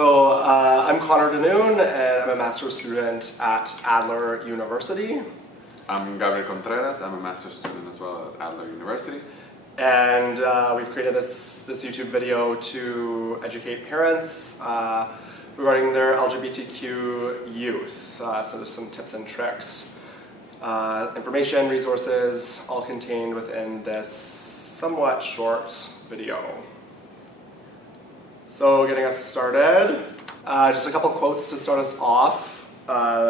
I'm Connor Danoon, and I'm a master's student at Adler University. I'm Gabriel Contreras. I'm a master's student as well at Adler University. And we've created this YouTube video to educate parents regarding their LGBTQ youth. So there's some tips and tricks, information, resources, all contained within this somewhat short video. So getting us started, just a couple quotes to start us off.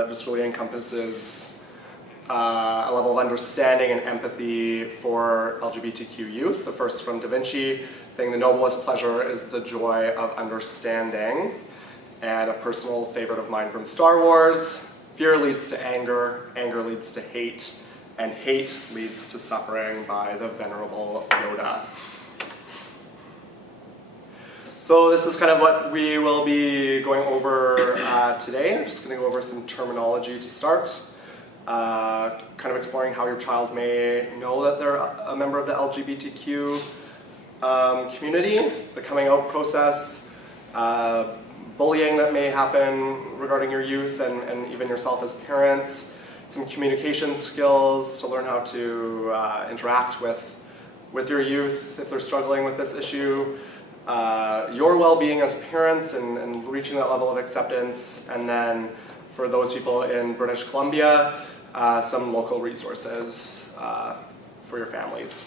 Just really encompasses a level of understanding and empathy for LGBTQ youth. The first from Da Vinci, saying the noblest pleasure is the joy of understanding. And a personal favorite of mine from Star Wars, fear leads to anger, anger leads to hate, and hate leads to suffering, by the Venerable Yoda. So this is kind of what we will be going over today. I'm just going to go over some terminology to start. Kind of exploring how your child may know that they're a member of the LGBTQ community, the coming out process, bullying that may happen regarding your youth and even yourself as parents, some communication skills to learn how to interact with your youth if they're struggling with this issue, your well-being as parents and reaching that level of acceptance, and then for those people in British Columbia, some local resources for your families.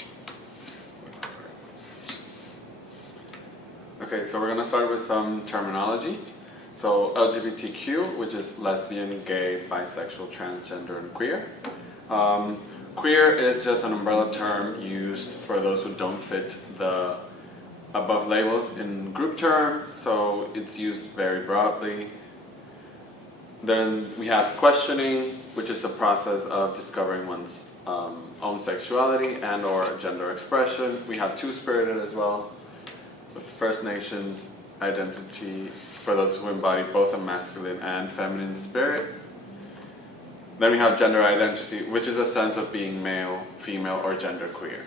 Okay, so we're going to start with some terminology. So LGBTQ, which is lesbian, gay, bisexual, transgender, and queer. Queer is just an umbrella term used for those who don't fit the above labels in group term, so it's used very broadly. Then we have questioning, which is the process of discovering one's own sexuality and or gender expression. We have two-spirited as well, with First Nations identity for those who embody both a masculine and feminine spirit. Then we have gender identity, which is a sense of being male, female, or genderqueer.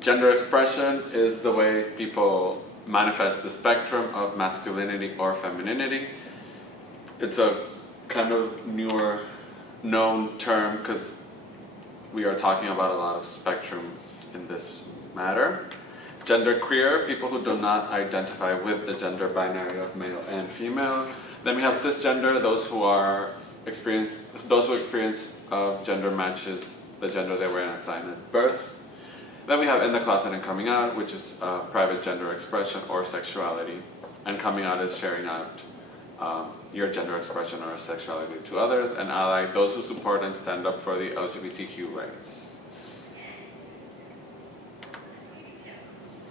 Gender expression is the way people manifest the spectrum of masculinity or femininity. It's a kind of newer known term because we are talking about a lot of spectrum in this matter. Genderqueer, people who do not identify with the gender binary of male and female. Then we have cisgender, those who experience gender matches the gender they were assigned at birth. Then we have in the closet and coming out, which is private gender expression or sexuality. And coming out is sharing out your gender expression or sexuality to others. And ally, those who support and stand up for the LGBTQ rights.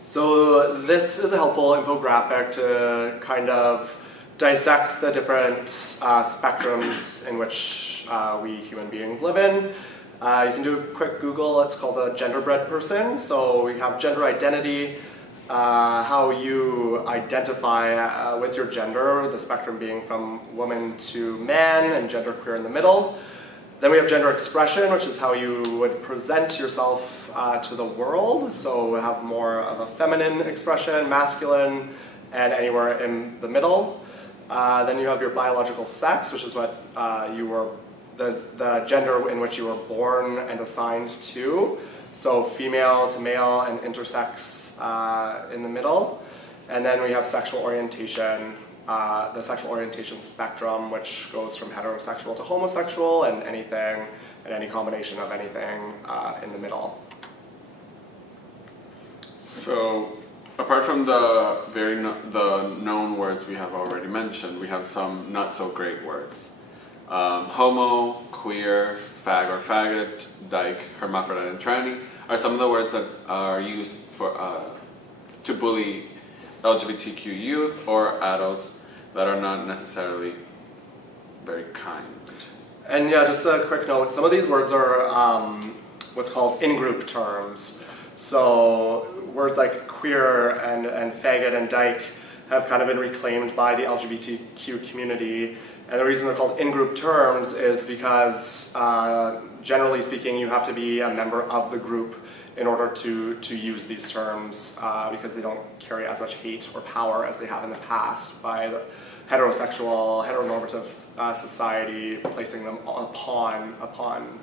So this is a helpful infographic to kind of dissect the different spectrums in which we human beings live in. You can do a quick Google, it's called a genderbread person. So we have gender identity, how you identify with your gender, the spectrum being from woman to man, and genderqueer in the middle. Then we have gender expression, which is how you would present yourself to the world. So we have more of a feminine expression, masculine, and anywhere in the middle. Then you have your biological sex, which is what the gender in which you were born and assigned to. So female to male and intersex in the middle. And then we have sexual orientation, the sexual orientation spectrum, which goes from heterosexual to homosexual and anything, and any combination of anything in the middle. So apart from the known words we have already mentioned, we have some not so great words. Homo, queer, fag or faggot, dyke, hermaphrodite, and tranny are some of the words that are used for to bully LGBTQ youth or adults that are not necessarily very kind. And yeah, just a quick note, some of these words are what's called in-group terms. So words like queer and faggot and dyke have kind of been reclaimed by the LGBTQ community. And the reason they're called in-group terms is because, generally speaking, you have to be a member of the group in order to use these terms because they don't carry as much hate or power as they have in the past by the heterosexual, heteronormative society placing them upon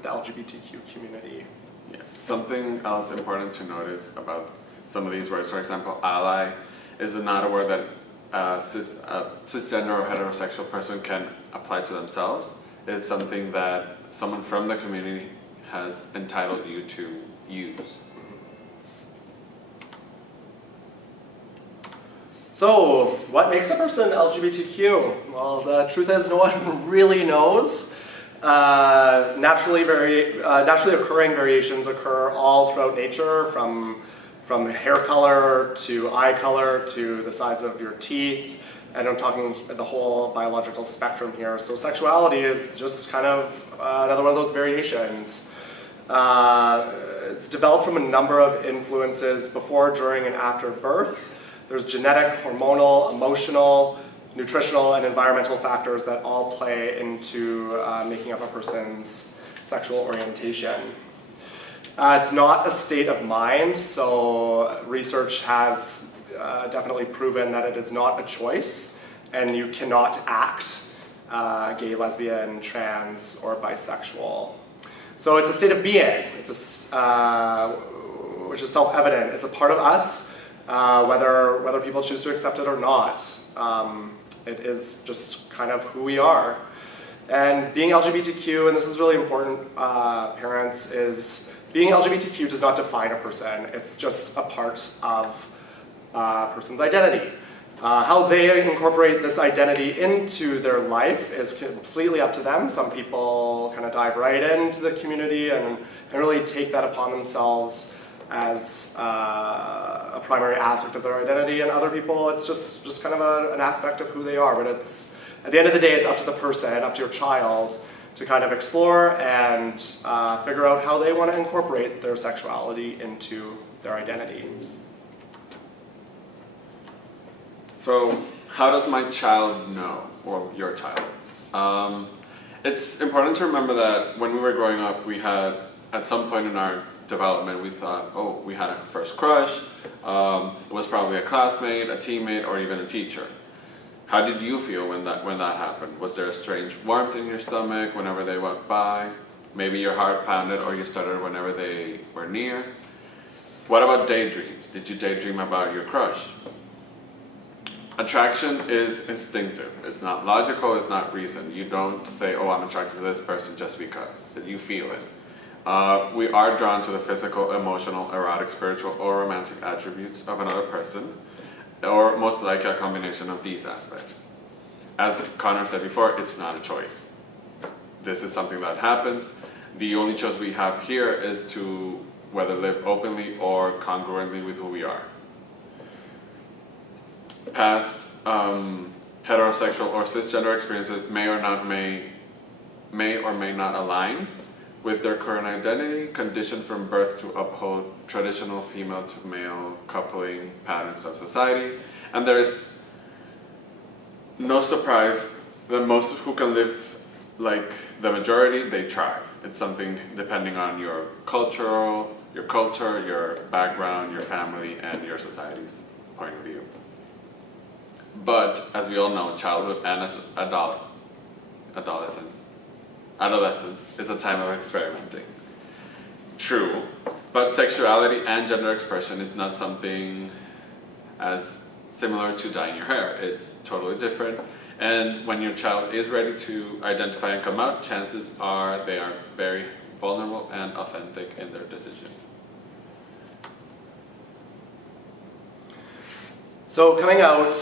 the LGBTQ community. Yeah. Something else important to notice about some of these words, for example, ally is not a word that a cisgender or heterosexual person can apply to themselves. It is something that someone from the community has entitled you to use. So, what makes a person LGBTQ? Well, the truth is no one really knows. Naturally occurring variations occur all throughout nature, from hair color to eye color to the size of your teeth, and I'm talking the whole biological spectrum here. So sexuality is just kind of another one of those variations. It's developed from a number of influences before, during, and after birth. There's genetic, hormonal, emotional, nutritional, and environmental factors that all play into making up a person's sexual orientation. It's not a state of mind, so research has definitely proven that it is not a choice, and you cannot act gay, lesbian, trans, or bisexual. So it's a state of being, which is self-evident. It's a part of us, whether people choose to accept it or not. It is just kind of who we are. And being LGBTQ, and this is really important, parents, is being LGBTQ does not define a person. It's just a part of a person's identity. How they incorporate this identity into their life is completely up to them. Some people kind of dive right into the community and really take that upon themselves as a primary aspect of their identity, and other people it's just kind of an aspect of who they are. But it's, at the end of the day, it's up to the person, up to your child, to kind of explore and figure out how they want to incorporate their sexuality into their identity. So, how does my child know, or your child? It's important to remember that when we were growing up, we had, at some point in our development, we thought, oh, we had a first crush. It was probably a classmate, a teammate, or even a teacher. How did you feel when that happened? Was there a strange warmth in your stomach whenever they walked by? Maybe your heart pounded or you stuttered whenever they were near? What about daydreams? Did you daydream about your crush? Attraction is instinctive. It's not logical, it's not reason. You don't say, oh, I'm attracted to this person just because. You feel it. We are drawn to the physical, emotional, erotic, spiritual, or romantic attributes of another person, or most likely a combination of these aspects. As Connor said before, it's not a choice. This is something that happens. The only choice we have here is to whether live openly or congruently with who we are. Past heterosexual or cisgender experiences may or may not align with their current identity, conditioned from birth to uphold traditional female to male coupling patterns of society. And there's no surprise that most who can live like the majority, they try. It's something depending on your culture, your background, your family, and your society's point of view. But as we all know, childhood and adolescence is a time of experimenting. True, but sexuality and gender expression is not something as similar to dyeing your hair. It's totally different. And when your child is ready to identify and come out, chances are they are very vulnerable and authentic in their decision. So coming out,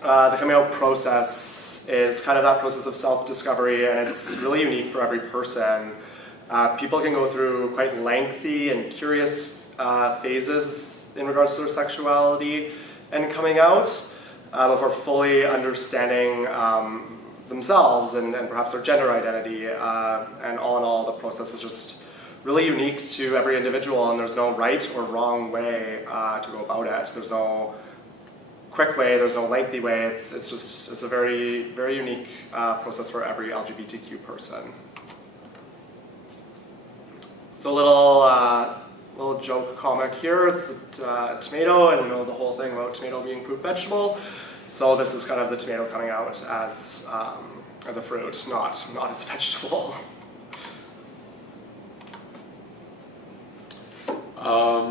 the coming out process is kind of that process of self-discovery, and it's really unique for every person. People can go through quite lengthy and curious phases in regards to their sexuality and coming out before fully understanding themselves and perhaps their gender identity. And all in all, the process is just really unique to every individual, and there's no right or wrong way to go about it. There's no quick way, there's no lengthy way. It's a very, very unique process for every LGBTQ person. So a little little joke comic here. It's a tomato, and you know the whole thing about tomato being fruit vegetable. So this is kind of the tomato coming out as a fruit, not as a vegetable.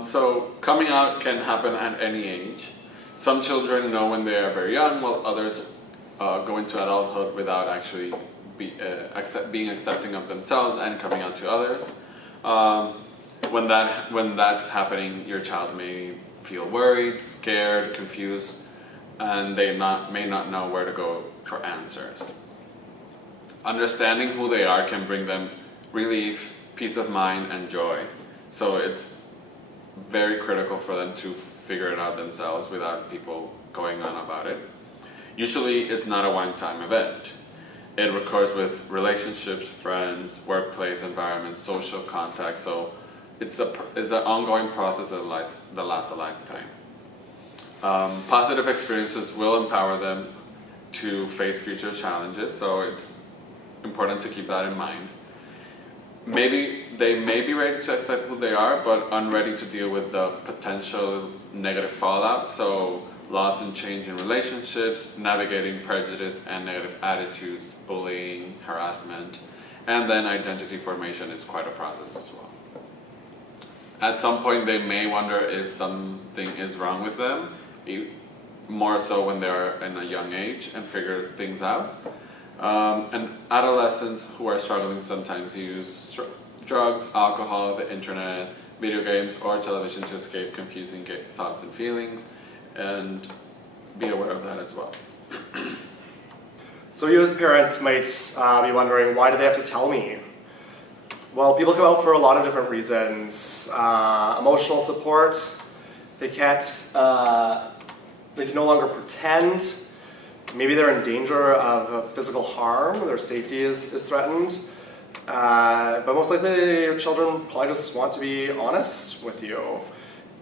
So coming out can happen at any age. Some children know when they are very young, while others go into adulthood without actually being accepting of themselves and coming out to others. When that's happening, your child may feel worried, scared, confused, and they may not know where to go for answers. Understanding who they are can bring them relief, peace of mind, and joy. So it's very critical for them to figure it out themselves without people going on about it. Usually it's not a one-time event. It recurs with relationships, friends, workplace environment, social contact, so it's an ongoing process that lasts a lifetime. Positive experiences will empower them to face future challenges, so it's important to keep that in mind. Maybe they may be ready to accept who they are, but unready to deal with the potential negative fallout, so loss and change in relationships, navigating prejudice and negative attitudes, bullying, harassment, and then identity formation is quite a process as well. At some point they may wonder if something is wrong with them, more so when they're in a young age and figure things out. And adolescents who are struggling sometimes use drugs, alcohol, the internet, video games, or television to escape confusing thoughts and feelings, and be aware of that as well. So you as parents might be wondering, why do they have to tell me? Well, people come out for a lot of different reasons. Emotional support, they can no longer pretend. Maybe they're in danger of physical harm, their safety is threatened. But most likely your children probably just want to be honest with you.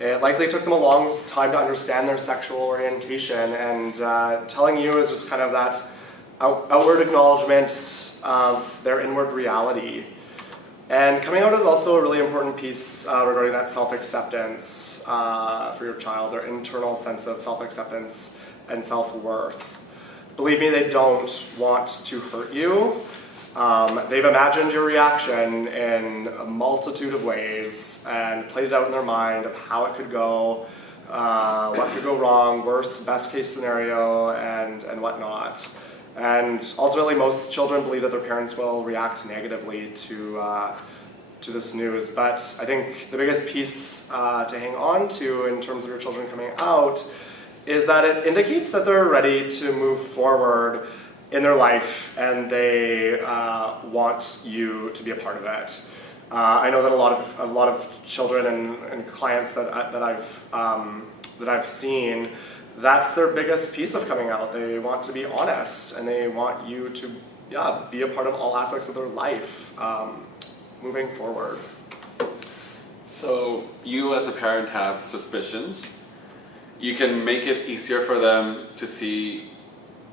It likely took them a long time to understand their sexual orientation, and telling you is just kind of that outward acknowledgement of their inward reality. And coming out is also a really important piece regarding that self-acceptance for your child, their internal sense of self-acceptance and self-worth. Believe me, they don't want to hurt you. They've imagined your reaction in a multitude of ways and played it out in their mind of how it could go, what could go wrong, worst, best case scenario, and whatnot. And ultimately, most children believe that their parents will react negatively to this news. But I think the biggest piece to hang on to in terms of your children coming out is that it indicates that they're ready to move forward in their life, and they want you to be a part of it. I know that a lot of children and clients that I've seen, that's their biggest piece of coming out. They want to be honest, and they want you to be a part of all aspects of their life moving forward. So you as a parent have suspicions. You can make it easier for them to see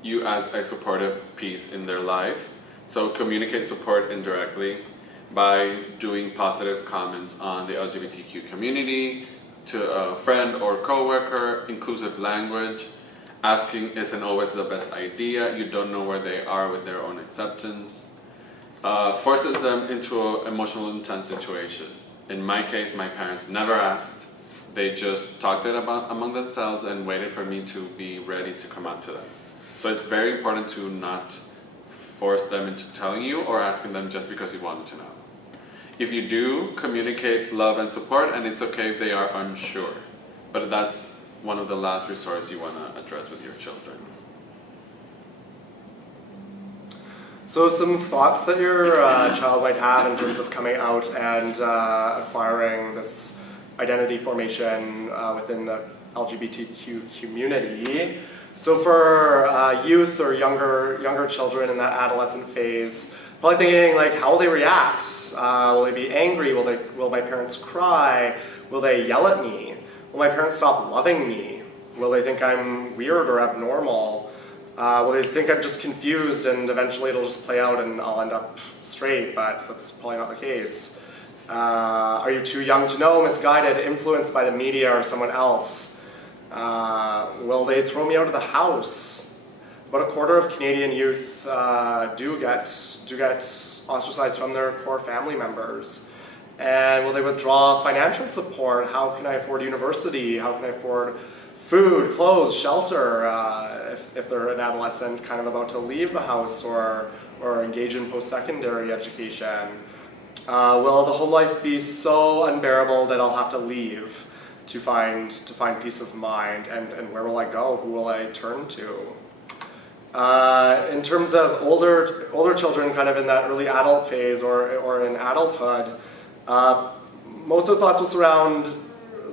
you as a supportive piece in their life. So communicate support indirectly by doing positive comments on the LGBTQ community, to a friend or coworker, inclusive language. Asking isn't always the best idea. You don't know where they are with their own acceptance. Forces them into an emotional intense situation. In my case, my parents never asked. They just talked it about among themselves and waited for me to be ready to come out to them. So it's very important to not force them into telling you or asking them just because you wanted to know. If you do, communicate love and support, and it's okay if they are unsure. But that's one of the last resorts you want to address with your children. So some thoughts that your child might have in terms of coming out and acquiring this identity formation within the LGBTQ community. So for youth or younger children in that adolescent phase, probably thinking like, how will they react? Will they be angry? Will my parents cry? Will they yell at me? Will my parents stop loving me? Will they think I'm weird or abnormal? Will they think I'm just confused and eventually it'll just play out and I'll end up straight, but that's probably not the case. Are you too young to know, misguided, influenced by the media or someone else? Will they throw me out of the house? About a quarter of Canadian youth do get ostracized from their core family members. And will they withdraw financial support? How can I afford university? How can I afford food, clothes, shelter, if they're an adolescent kind of about to leave the house or engage in post-secondary education? Will the home life be so unbearable that I'll have to leave to find peace of mind? And where will I go? Who will I turn to? In terms of older children, kind of in that early adult phase or in adulthood, most of the thoughts will surround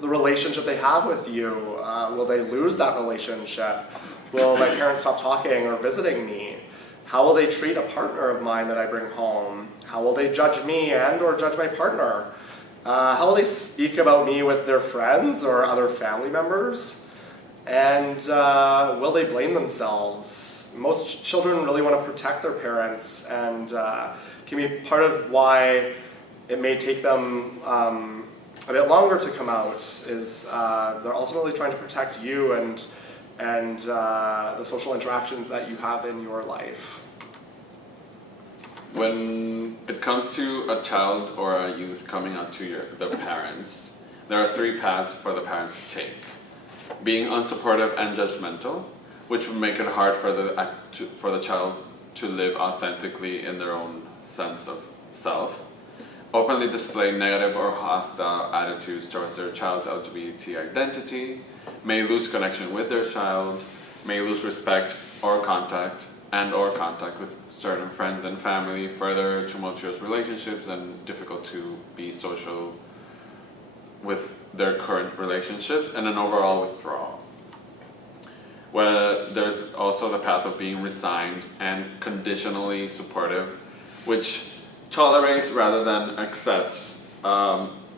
the relationship they have with you. Will they lose that relationship? Will my parents stop talking or visiting me? How will they treat a partner of mine that I bring home? How will they judge me and or judge my partner? How will they speak about me with their friends or other family members? And will they blame themselves? Most children really want to protect their parents, and can be part of why it may take them a bit longer to come out, is they're ultimately trying to protect you and the social interactions that you have in your life. When it comes to a child or a youth coming out to their parents, there are three paths for the parents to take. Being unsupportive and judgmental, which would make it hard for the child to live authentically in their own sense of self. Openly display negative or hostile attitudes towards their child's LGBT identity, may lose connection with their child, may lose respect or contact with certain friends and family, further tumultuous relationships, and difficult to be social with their current relationships, and an overall withdrawal. Well, there's also the path of being resigned and conditionally supportive, which tolerates rather than accepts,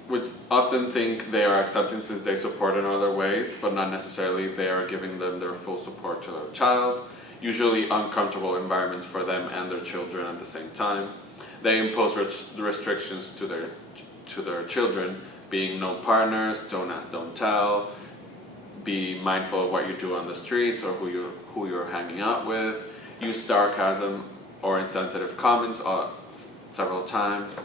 which often think they are accepting since they support in other ways, but not necessarily they are giving them their full support to their child, usually uncomfortable environments for them and their children at the same time. They impose restrictions to their children, being no partners, don't ask, don't tell, be mindful of what you do on the streets or who you're hanging out with, use sarcasm or insensitive comments several times,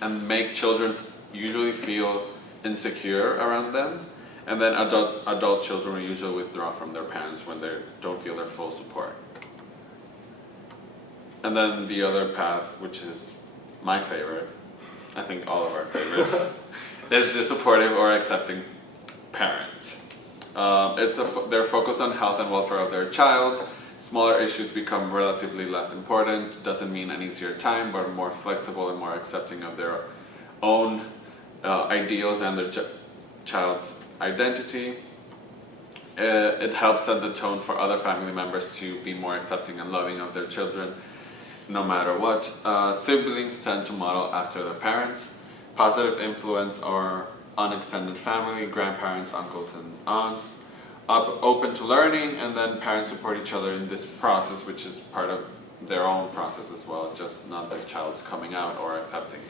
and make children usually feel insecure around them. And then adult children will usually withdraw from their parents when they don't feel their full support. And then the other path, which is my favorite, I think all of our favorites, is the supportive or accepting parent. They're focused on health and welfare of their child. Smaller issues become relatively less important. Doesn't mean an easier time, but more flexible and more accepting of their own ideals and their child's identity. It helps set the tone for other family members to be more accepting and loving of their children, no matter what. Siblings tend to model after their parents. Positive influence are unextended family, grandparents, uncles, and aunts. Open to learning, and then parents support each other in this process, which is part of their own process as well, just not their child's coming out or accepting.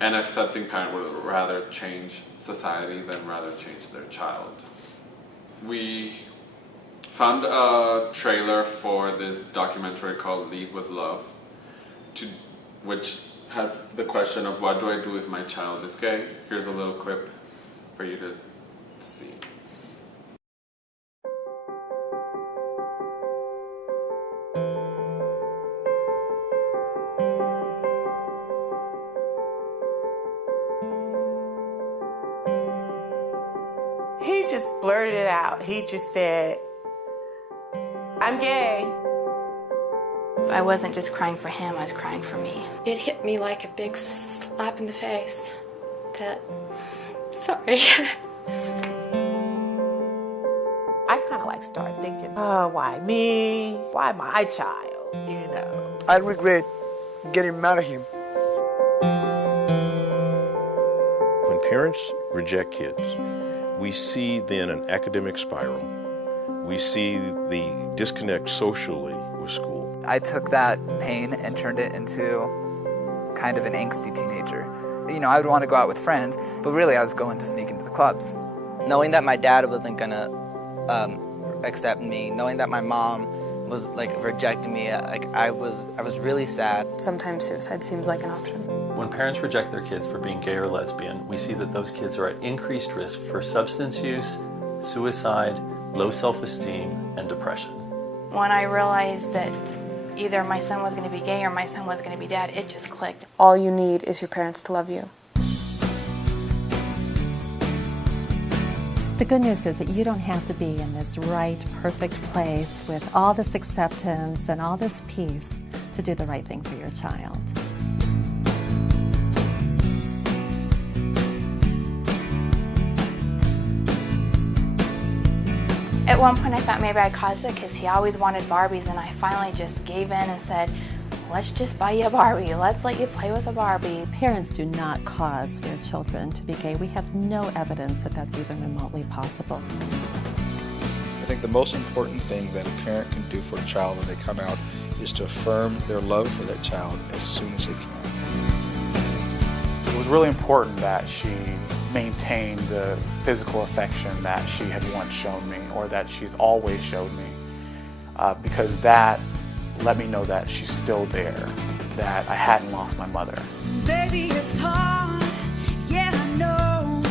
An accepting parent would rather change society than rather change their child. We found a trailer for this documentary called Lead with Love, which has the question of what do I do if my child is gay? Here's a little clip for you to see. He just blurted it out. He just said, "I'm gay." I wasn't just crying for him, I was crying for me. It hit me like a big slap in the face. Sorry. I kind of like started thinking, oh, why me? Why my child? You know. I regret getting mad at him. When parents reject kids, we see then an academic spiral. We see the disconnect socially with school. I took that pain and turned it into kind of an angsty teenager. You know, I would want to go out with friends, but really I was going to sneak into the clubs. Knowing that my dad wasn't gonna accept me, knowing that my mom was like rejecting me, like I was really sad. Sometimes suicide seems like an option. When parents reject their kids for being gay or lesbian, we see that those kids are at increased risk for substance use, suicide, low self-esteem, and depression. When I realized that either my son was going to be gay or my son was going to be dad, it just clicked. All you need is your parents to love you. The good news is that you don't have to be in this right, perfect place with all this acceptance and all this peace to do the right thing for your child. At one point I thought maybe I caused it because he always wanted Barbies, and I finally just gave in and said, let's just buy you a Barbie. Let's let you play with a Barbie. Parents do not cause their children to be gay. We have no evidence that that's even remotely possible. I think the most important thing that a parent can do for a child when they come out is to affirm their love for that child as soon as they can. It was really important that she maintain the physical affection that she had once shown me, or that she's always showed me, because that let me know that she's still there, that I hadn't lost my mother. Baby, it's hard, yeah, I know,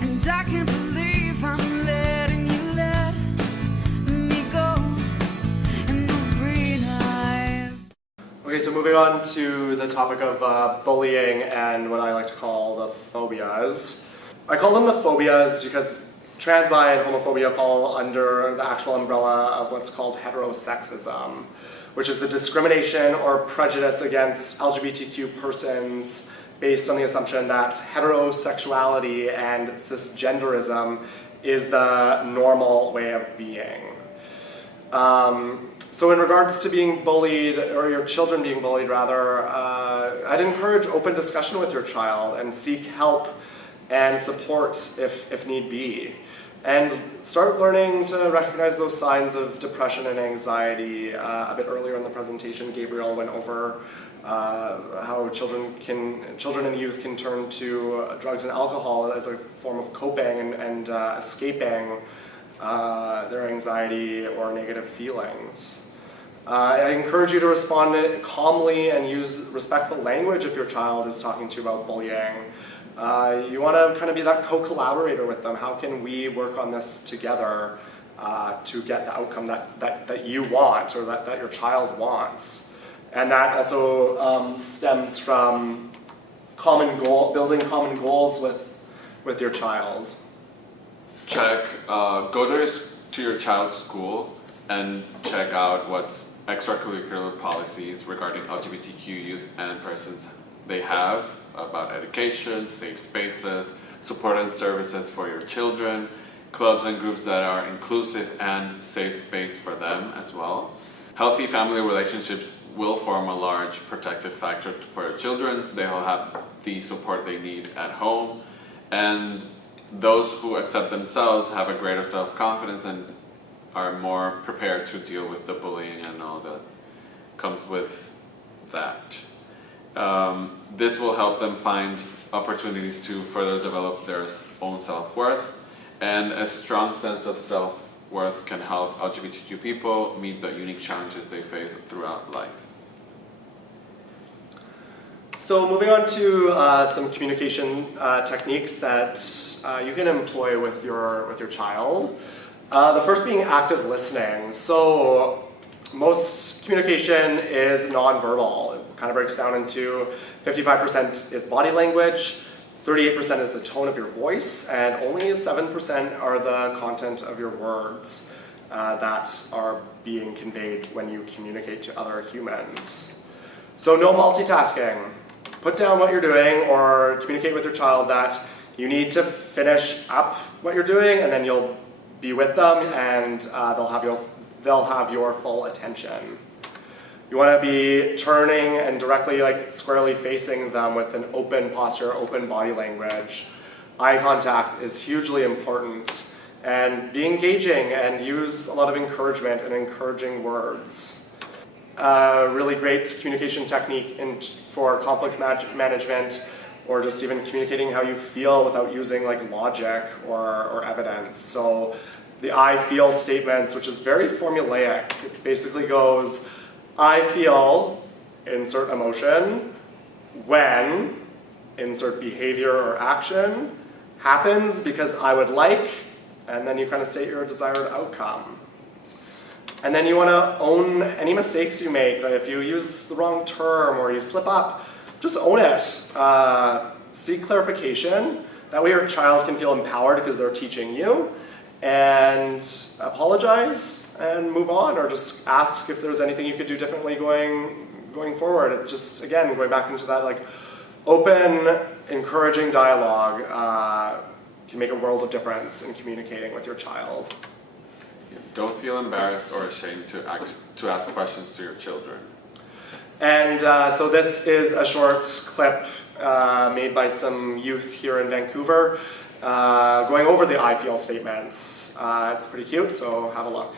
and I can't believe I'm letting you let me go in those green eyes. Okay, so moving on to the topic of bullying and what I like to call the phobias. I call them the phobias because trans, bi, and homophobia fall under the actual umbrella of what's called heterosexism, which is the discrimination or prejudice against LGBTQ persons based on the assumption that heterosexuality and cisgenderism is the normal way of being. So in regards to being bullied, or your children being bullied rather, I'd encourage open discussion with your child and seek help and support if need be. And start learning to recognize those signs of depression and anxiety. A bit earlier in the presentation, Gabriel went over how children and youth can turn to drugs and alcohol as a form of coping and escaping their anxiety or negative feelings. I encourage you to respond calmly and use respectful language if your child is talking to you about bullying. You want to kind of be that co-collaborator with them. How can we work on this together to get the outcome that you want, or that your child wants? And that also stems from building common goals with your child. Go to your child's school and check out what's extracurricular policies regarding LGBTQ youth and persons they have about education, safe spaces, support and services for your children, clubs and groups that are inclusive and safe space for them as well. Healthy family relationships will form a large protective factor for your children. They'll have the support they need at home, and those who accept themselves have a greater self-confidence and are more prepared to deal with the bullying and all that comes with that. This will help them find opportunities to further develop their own self-worth, and a strong sense of self-worth can help LGBTQ people meet the unique challenges they face throughout life. So moving on to some communication techniques that you can employ with your child. The first being active listening. So most communication is nonverbal. It kind of breaks down into 55% is body language, 38% is the tone of your voice, and only 7% are the content of your words that are being conveyed when you communicate to other humans. So no multitasking. Put down what you're doing, or communicate with your child that you need to finish up what you're doing, and then you'll be with them, and they'll have your full attention. You want to be turning and directly, squarely facing them with an open posture, open body language. Eye contact is hugely important, and be engaging and use a lot of encouragement and encouraging words. a really great communication technique for conflict management, or just even communicating how you feel without using like logic or evidence. So the I feel statements, which is very formulaic. It basically goes, I feel, insert emotion, when, insert behavior or action, happens because I would like, and then you kind of state your desired outcome. And then you want to own any mistakes you make. Like if you use the wrong term or you slip up, just own it. Seek clarification. That way your child can feel empowered because they're teaching you. And apologize and move on, or just ask if there's anything you could do differently going forward. It just, again, going back into that like open, encouraging dialogue can make a world of difference in communicating with your child. Don't feel embarrassed or ashamed to ask questions to your children. And so this is a short clip made by some youth here in Vancouver going over the I feel statements. It's pretty cute, so have a look.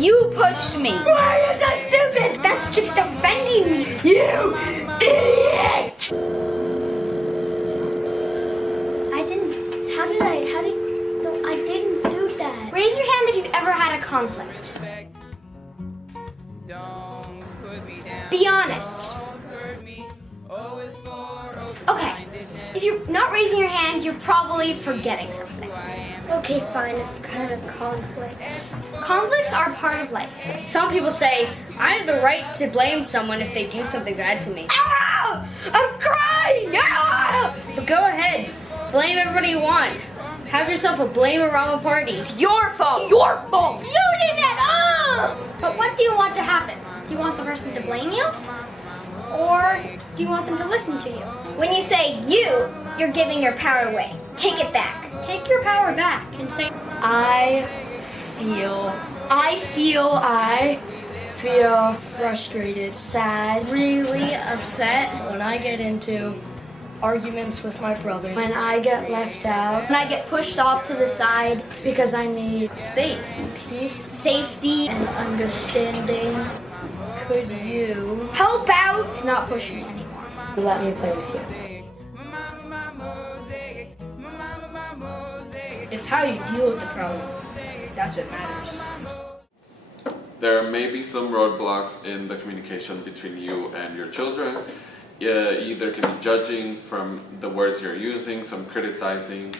You pushed me. Why is that stupid? That's just offending me. You idiot! I didn't do that. Raise your hand if you've ever had a conflict. Be honest. Okay, if you're not raising your hand, you're probably forgetting something. Okay, fine, it's kind of a conflict. Conflicts are part of life. Some people say, I have the right to blame someone if they do something bad to me. Ah! I'm crying! Ah! But go ahead, blame everybody you want. Have yourself a blame-a-rama party. It's your fault! Your fault! You did that! Oh! But what do you want to happen? Do you want the person to blame you? Or do you want them to listen to you? When you say you, you're giving your power away. Take it back. Take your power back and say, I feel frustrated, sad, really upset when I get into arguments with my brother, when I get left out, when I get pushed off to the side because I need space, peace, safety, and understanding. Could you help out? Not push me anymore. Let me play with you. It's how you deal with the problem. That's what matters. There may be some roadblocks in the communication between you and your children. Either can be judging from the words you're using, some criticizing,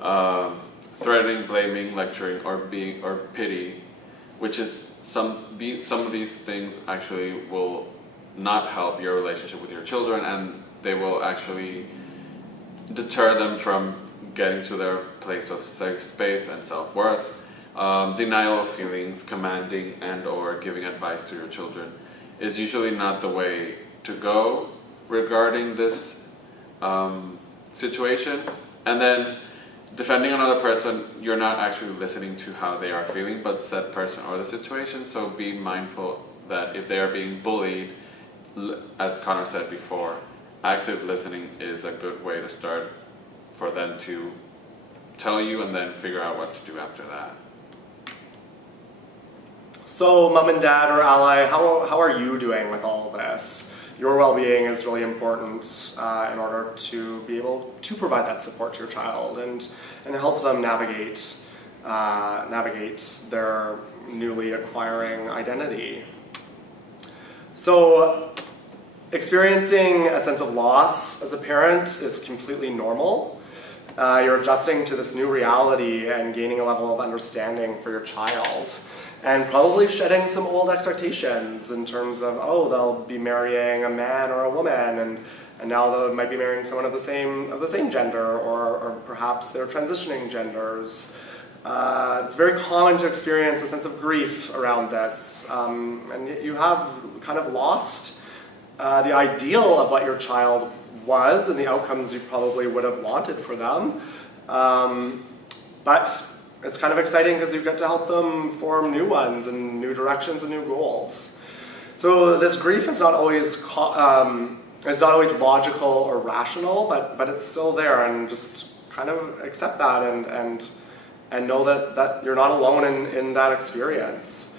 threatening, blaming, lecturing, or pity, which is some of these things actually will not help your relationship with your children, and they will actually deter them from getting to their place of safe space and self-worth. Denial of feelings, commanding and or giving advice to your children is usually not the way to go regarding this situation. And then defending another person, you're not actually listening to how they are feeling, but said person or the situation. So be mindful that if they are being bullied, as Connor said before, active listening is a good way to start for them to tell you and then figure out what to do after that. So mom and dad or ally, how are you doing with all this? Your well-being is really important in order to be able to provide that support to your child and help them navigate their newly acquiring identity. So experiencing a sense of loss as a parent is completely normal. You're adjusting to this new reality and gaining a level of understanding for your child. And probably shedding some old expectations in terms of, oh, they'll be marrying a man or a woman, and now they might be marrying someone of the same gender, or perhaps they're transitioning genders. It's very common to experience a sense of grief around this, and you have kind of lost the ideal of what your child was and the outcomes you probably would have wanted for them. But it's kind of exciting because you get to help them form new ones and new directions and new goals. So this grief is not always logical or rational, but it's still there, and just kind of accept that and and know that you're not alone in that experience.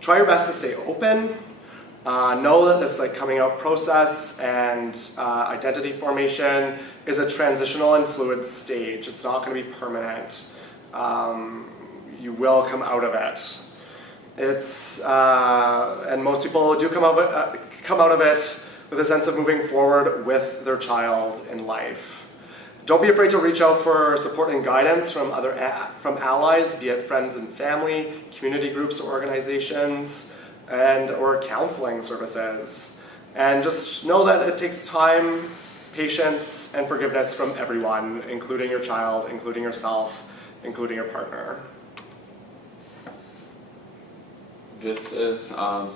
Try your best to stay open. Know that this coming out process and identity formation is a transitional and fluid stage. It's not going to be permanent. You will come out of it. And most people do come out of it with a sense of moving forward with their child in life. Don't be afraid to reach out for support and guidance from allies, be it friends and family, community groups or organizations, or counseling services. And just know that it takes time, patience, and forgiveness from everyone, including your child, including yourself, including your partner. This is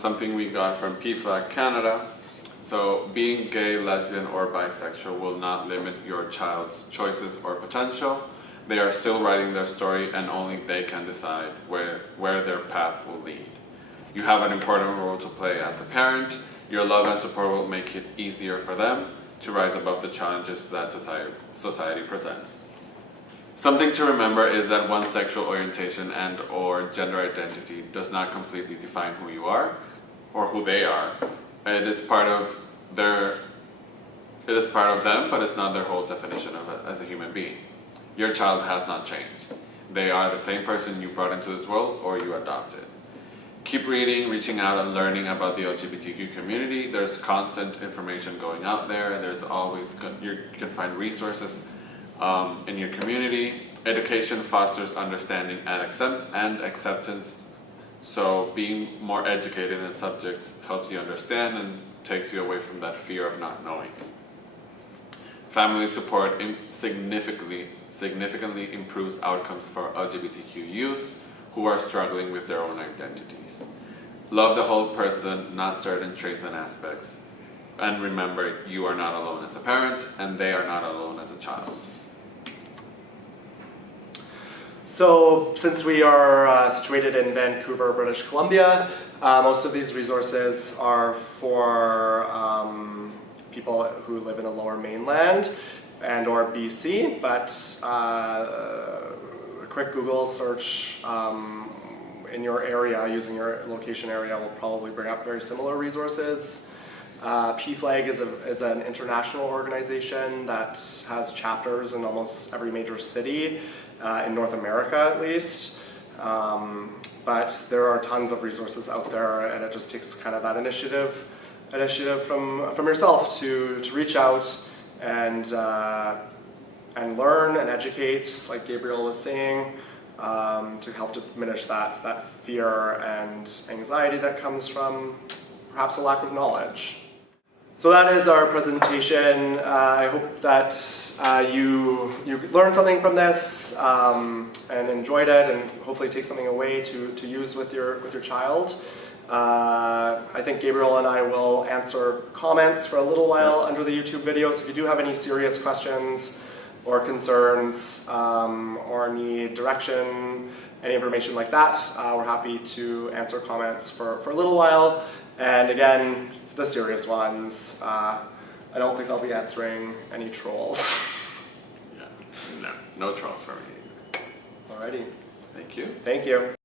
something we got from PFLAG Canada. So being gay, lesbian, or bisexual will not limit your child's choices or potential. They are still writing their story, and only they can decide where their path will lead. You have an important role to play as a parent. Your love and support will make it easier for them to rise above the challenges that society presents. Something to remember is that one's sexual orientation and or gender identity does not completely define who you are or who they are. It is part of them, but it's not their whole definition of it as a human being. Your child has not changed. They are the same person you brought into this world or you adopted. Keep reading, reaching out, and learning about the LGBTQ community. There's constant information going out there. There's always, you can find resources in your community. Education fosters understanding and acceptance. So being more educated in subjects helps you understand and takes you away from that fear of not knowing. Family support significantly improves outcomes for LGBTQ youth who are struggling with their own identities. Love the whole person, not certain traits and aspects. And remember, you are not alone as a parent, and they are not alone as a child. So since we are situated in Vancouver, British Columbia, most of these resources are for people who live in the Lower Mainland and or BC, but a quick Google search in your area, using your location area, will probably bring up very similar resources. PFLAG is an international organization that has chapters in almost every major city, in North America at least. But there are tons of resources out there, and it just takes kind of that initiative from yourself to reach out and learn and educate, like Gabriel was saying, to help diminish that fear and anxiety that comes from perhaps a lack of knowledge. So that is our presentation. I hope that you learned something from this and enjoyed it, and hopefully take something away to use with your child. I think Gabriel and I will answer comments for a little while under the YouTube video, so if you do have any serious questions or concerns or need direction, any information like that, we're happy to answer comments for a little while. And again, the serious ones, I don't think I'll be answering any trolls. Yeah, no trolls for me. Alrighty. Thank you. Thank you.